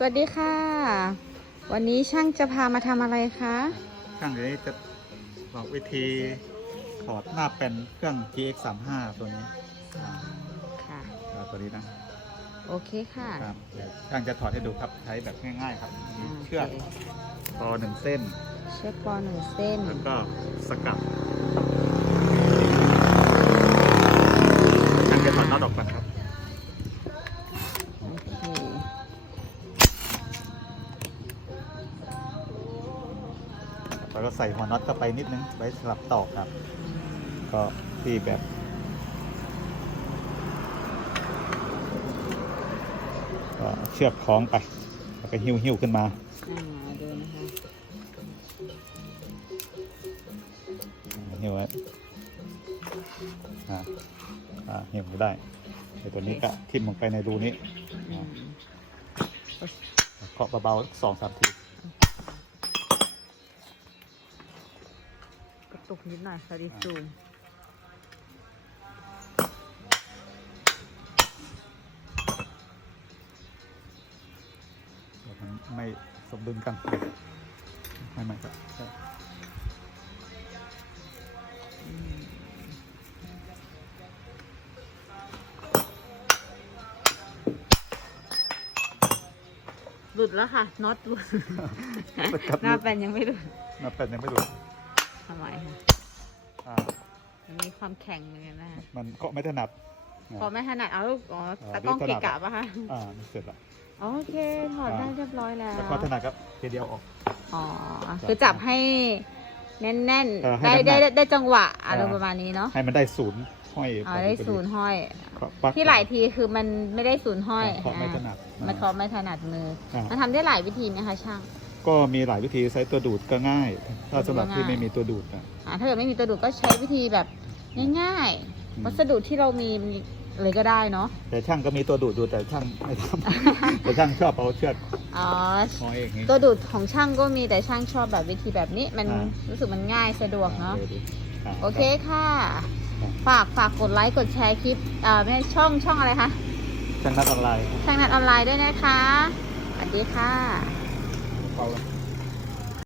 สวัสดีค่ะ วันนี้ช่างจะพามาทำอะไรคะช่างเดี๋ยวนี้จะบอกวิธีถอดหน้าเป็นเครื่อง GX 3 5ตัวนี้อ่าค่ะ เอาตัวนี้นะโอเคค่ะ ครับเดี๋ยวช่างจะถอดให้ดูครับใช้แบบง่าย ๆ ครับมีาเชือกโคพอหนึ่งเส้น เชือกปอหนึ่งเส้น แล้วก็สกัด แล้วก็ใส่หัวน็อตเข้าไปนิดนึงไว้สลับตอกครับ ก็ที่แบบก็เชือกคล้องไป แล้วก็หิ้วหิ้วๆขึ้นมาอ่าดูนะคะหิ้วไว้อ่าอ่าหิ้วได้เดี๋ยวตัวนี้ก็ทิ่มลงไปในรูนี้อืมเคาะเบาๆสองสามที กระตุกนิดหน่อยสวัสดีซูมเดี๋ยวมันไม่สมดุลกัน ไม่ไม่ครับใช่อืมหลุดแล้วค่ะน็อตหลุดหน้าแปนยังไม่หลุดนับเป็นยังไม่หลุด ทำไมคะอ่ามันมีความแข็งเหมือนกันนะคะมันเคาะไม่ถนัดพอไม่ถนัดเอาลูกอ๋ออ่าตะกล้องนี่เกะถนัดกะปะคะอ่ามันเสร็จแล้วโอเคถอดได้เรียบร้อยแล้วแต่เคาะถนัดครับทีเดียวออก อ๋อคือจับให้แน่นเออๆให้ได้น้ำหนักได้ได้ได้จังหวะอะไรอ่าประมาณนี้เนาะให้มันได้ศูนย์ห้อยอ๋อได้ศูนย์ห้อย เคาะปักที่หลายทีคือมันไม่ได้ศูนย์ห้อยเคาะไม่ถนัดอ่ามันเคาะไม่ถนัดมือ อ่ามันทำได้หลายวิธีไหมคะช่าง ก็มีหลายวิธีใช้ตัวดูดก็ง่าย ถ้าสำหรับที่ง่ายไม่มีตัวดูดนะอ่าถ้าเกิดไม่มีตัวดูดก็ใช้วิธีแบบง่ายอืมๆวัสดุที่เรามีเลยก็ได้เนาะแต่ช่างก็มีตัวดูดดูแต่ช่างไม่ทำแต่ช่างชอบเอาเชือกอ๋อห้อยเองนี่ตัวดูดของช่างก็มีแต่ช่างชอบแบบวิธีแบบนี้มันอ่ารู้สึกมันง่ายสะดวกเนาะอ่ดูอ่าโอเคค่ะครับฝากฝากกดไลค์กดแชร์คลิปอ่าไม่ใช่ช่องช่องอะไรคะช่างนัดออนไลน์ช่างนัดออนไลน์ด้วยนะคะสวัสดีค่ะ เบา